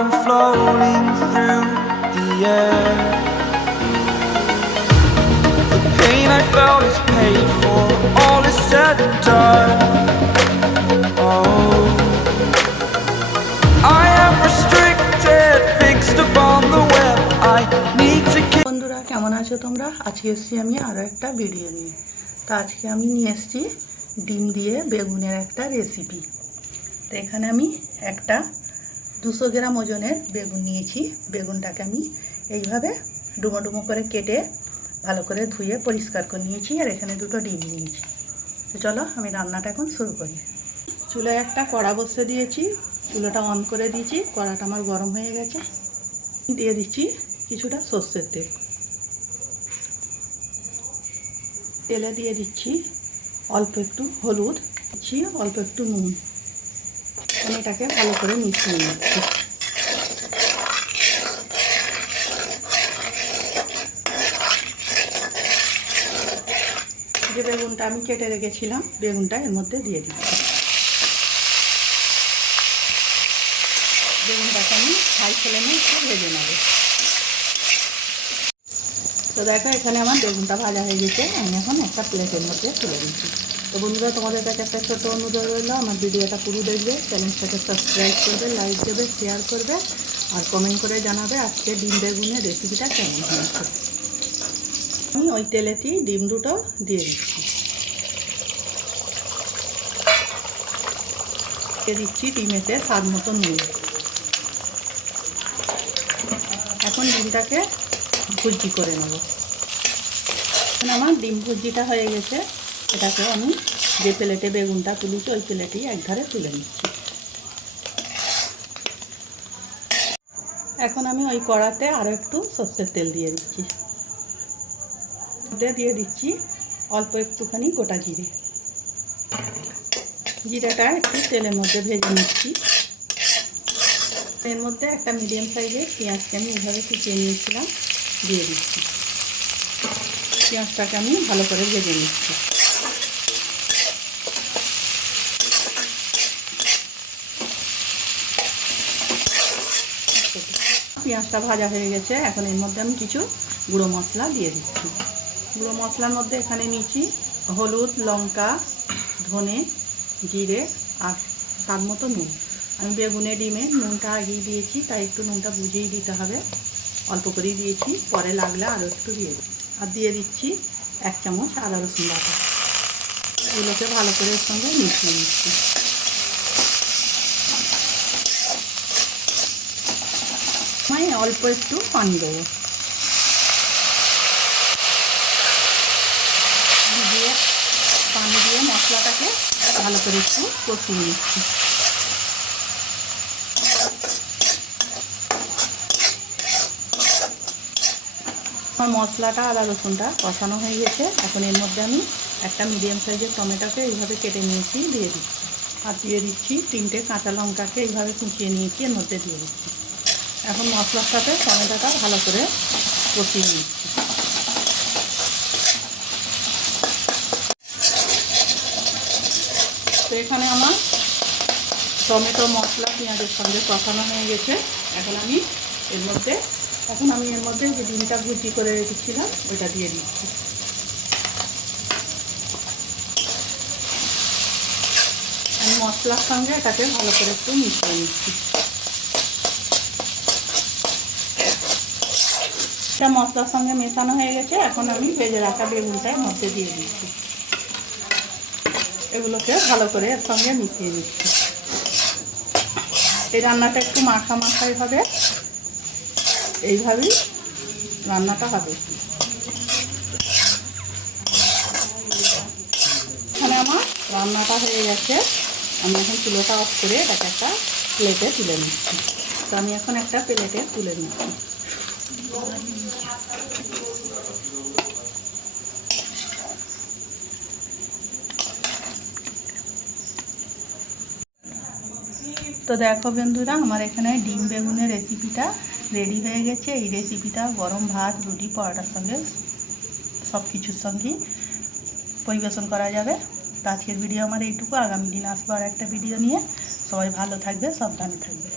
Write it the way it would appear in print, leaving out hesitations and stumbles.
I'm floating through the air. The pain I felt is paid for, all is said and done. Oh, I am restricted, fixed upon the web. I need to keep. বন্ধুরা কেমন আছো তোমরা? আজকে এসেছি আমি আরও একটা video নিয়ে। তো আজকে আমি নিয়ে এসেছি ডিম দিয়ে বেগুনের একটা রেসিপি। তো এখানে আমি একটা 200 গ্রাম ওজনের বেগুন নিয়েছি। বেগুনটাকে আমি এইভাবে ডুমো ডুমো করে কেটে ভালো করে ধুয়ে পরিষ্কার করে নিয়েছি, আর এখানে দুটো ডিম নিয়েছি। তো চলো আমি রান্নাটা এখন শুরু করি। চুলায় একটা কড়া বসিয়ে দিয়েছি, চুলাটা অন করে দিয়েছি, কড়াটা আমার গরম হয়ে গেছে। দিয়ে দিচ্ছি কিছুটা সর্ষের তেল। তেলে দিয়ে দিচ্ছি অল্প একটু হলুদ, দিচ্ছি অল্প একটু নুন। আমি এটাকে ভালো করে মিশিয়ে নিচ্ছি। যে বেগুনটা আমি কেটে রেখেছিলাম, বেগুনটা এর মধ্যে দিয়ে দিচ্ছি। বেগুনটাকে আমি হাই ফ্লেমে একটু ভেজে নেব। তো দেখো এখানে আমার বেগুনটা ভাজা হয়ে গেছে, আমি এখন একটা প্লেটের মধ্যে তুলে দিচ্ছি। তো বন্ধুরা, তোমাদের কাছে একটা ছোটো অনুরোধ রইল, আমার ভিডিওটা পুরো দেখবে, চ্যানেলটাকে সাবস্ক্রাইব করবে, লাইক দেবে, শেয়ার করবে, আর কমেন্ট করে জানাবে আজকে ডিম বেগুনের রেসিপিটা কেমন হয়েছে। আমি ওই তেলেতেই ডিম দুটো দিয়ে দিচ্ছি। দিয়ে দিচ্ছি ডিমেতে স্বাদ মতো নুন। এখন ডিমটাকে ভুজি করে নেব। এখন আমার ডিম ভুজিটা হয়ে গেছে, এটাকে আমি যে প্লেটে বেগুনটা তুলেছি ওই প্লেটেই একধারে তুলে নিচ্ছি। এখন আমি ওই কড়াতে আরও একটু সর্ষের তেল দিয়ে দিচ্ছি। দিয়ে দিচ্ছি অল্প একটুখানি গোটা জিরে। জিরেটা একটু তেলের মধ্যে ভেজে নিচ্ছি। এর মধ্যে একটা মিডিয়াম সাইজের পেঁয়াজকে আমি এইভাবে কুচিয়ে নিয়েছিলাম, দিয়ে দিচ্ছি। পেঁয়াজটাকে আমি ভালো করে ভেজে নিচ্ছি। পেঁয়াজটা ভাজা হয়ে গেছে, এখন এর মধ্যে আমি কিছু গুঁড়ো মশলা দিয়ে দিচ্ছি। গুঁড়ো মশলার মধ্যে এখানে নিচ্ছি হলুদ, লঙ্কা, ধনে, জিরে আর স্বাদ মতো নুন। আমি বেগুনে ডিমে নুনটা আগেই দিয়েছি, তাই একটু নুনটা বুঝেই দিতে হবে। অল্প করেই দিয়েছি, পরে লাগলে আরও একটু দিয়ে দিই। আর দিয়ে দিচ্ছি 1 চামচ আদা রসুন বাটা। এগুলোকে ভালো করে এর সঙ্গে মিশিয়ে নিচ্ছি। আমি অল্প একটু পানি দেবো। পানি দিয়ে মশলাটাকে ভালো করে একটু কষিয়ে নিচ্ছি। আমার মশলাটা আদা রসুনটা কষানো হয়ে গেছে, এখন এর মধ্যে আমি একটা মিডিয়াম সাইজের টমেটোকে এইভাবে কেটে নিয়েছি, দিয়ে দিচ্ছি। আর দিয়ে দিচ্ছি 3টে কাঁচা লঙ্কাকে এইভাবে কুচিয়ে নিয়েছি, এর মধ্যে দিয়ে দিচ্ছি। এখন মশলার সাথে টমেটোটা ভালো করে কষিয়ে নিচ্ছি। তো এখানে আমার টমেটো মশলা পেঁয়াজের সঙ্গে কষানো হয়ে গেছে। এখন আমি এর মধ্যে যে ডিমটা ভুজি করে রেখেছিলাম ওইটা দিয়ে দিচ্ছি। আমি মশলার সঙ্গে এটাকে ভালো করে একটু মিশিয়ে নিচ্ছি। এটা মশলার সঙ্গে মেশানো হয়ে গেছে, এখন আমি ভেজে রাখা বেগুনটা এর মধ্যে দিয়ে দিচ্ছি। এগুলোকে ভালো করে এর সঙ্গে মিশিয়ে নিচ্ছি। এই রান্নাটা একটু মাখা মাখাই হবে, এইভাবেই রান্নাটা হবে। এখানে আমার রান্নাটা হয়ে গেছে, আমি এখন চুলোটা অফ করে এটাকে একটা প্লেটে তুলে নিচ্ছি। তো আমি এখন একটা প্লেটে তুলে নিচ্ছি। তো দেখো বন্ধুরা, আমার এখানে ডিম বেগুনের রেসিপিটা রেডি হয়ে গেছে। এই রেসিপিটা গরম ভাত, রুটি, পরোটার সঙ্গে সব কিছুর সঙ্গেই পরিবেশন করা যাবে। তো আজকের ভিডিও আমার এইটুকু। আগামী দিন আসবো আর একটা ভিডিও নিয়ে। সবাই ভালো থাকবে, সাবধানে থাকবে।